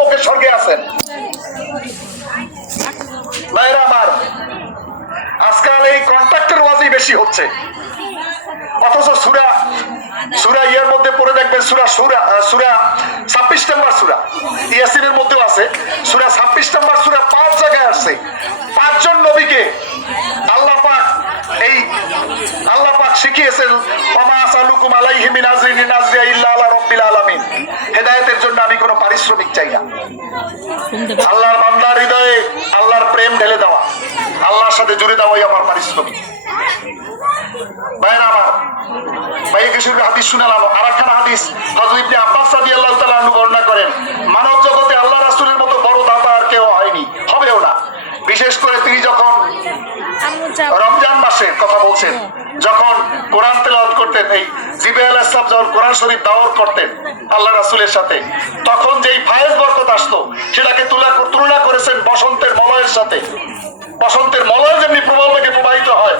সম্মুখে স্বর্গে আছেন। ভাইরা আমার, আজকাল এই কন্ট্রাক্টের ওয়াজই বেশি হচ্ছে, অথচ সূরা ইয়ের মধ্যে পড়ে দেখবেন সূরা 26 নম্বর সূরা ইয়াসিনের মধ্যেও আছে, সূরা 26 নম্বর সূরা 5 জায়গায় আছে। 5 জন নবীকে আল্লাহ পাক শিখিয়েছেন, ওমা আসালুকুম আলাইহি মিন আজরিন ইন আজরিয়া ইল্লা আলা রাব্বিল আলামিন। হেদায়েতের জন্য আমি কোনো পারিশ্রমিক চাই না। আল্লাহর বান্দার হৃদয়ে আল্লাহর প্রেম ঢেলে দেওয়া, আল্লাহর সাথে জুড়ে দেওয়াই আমার পারিশ্রমিক। ভাইরা আমার, ভাই কিছু হাদিস শুনালাম। আরেকখানা হাদিস হযরত ইবনে আব্বাস রাদিয়াল্লাহু তাআলা আনহু বর্ণনা করেন, মানব জগতে আল্লাহ রাসূলের মতো বড় দাতা আর কেউ হয়নি, হবেও না। বিশেষ করে তিনি যখন রমজান মাসের কথা বলছেন, যখন কোরআন তেলাওয়াত করতেন, এই জিবরাইল আলাইহিস সালাম যখন কোরআন শরীফ দাওয়াত করতেন আল্লাহ রাসূলের সাথে, তখন যেই ফায়েজ বরকত আসতো সেটাকে তুলনা করেছেন বসন্তের মলয়ের সাথে। বসন্তের মলয় যেমনি প্রবল বেগে প্রবাহিত হয়,